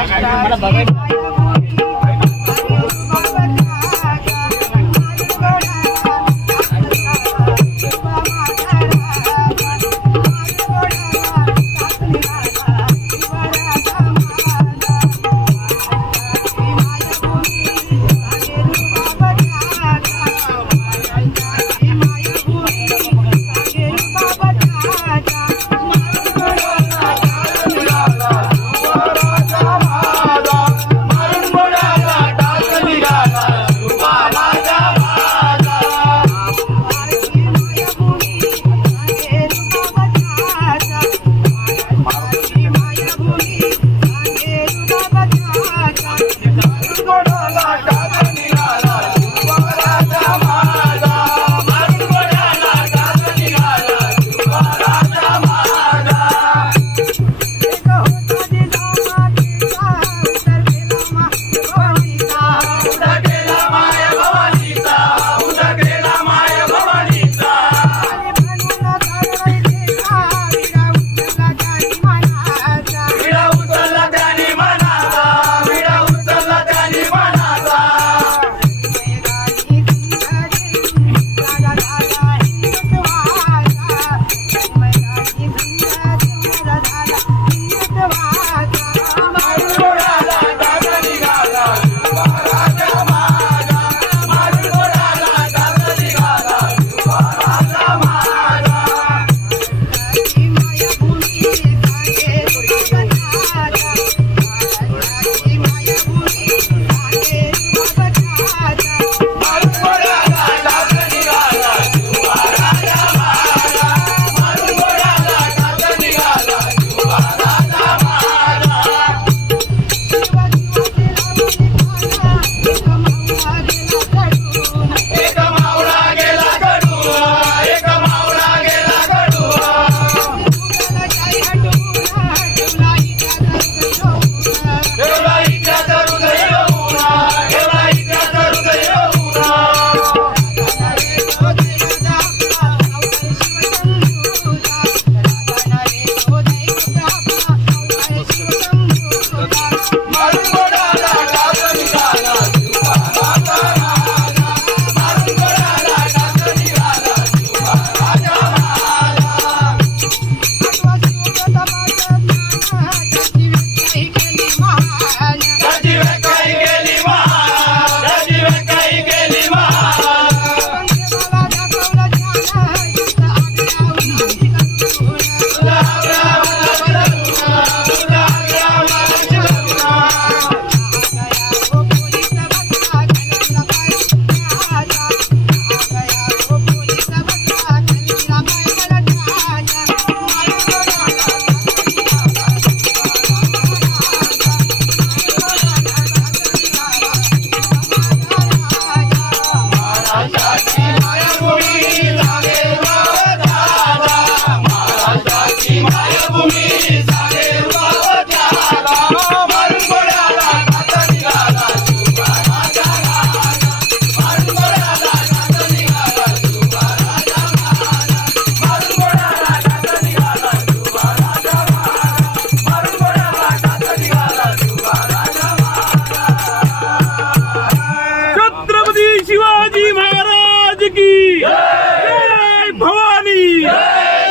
मला बघायचं ಕೈಗಲಿ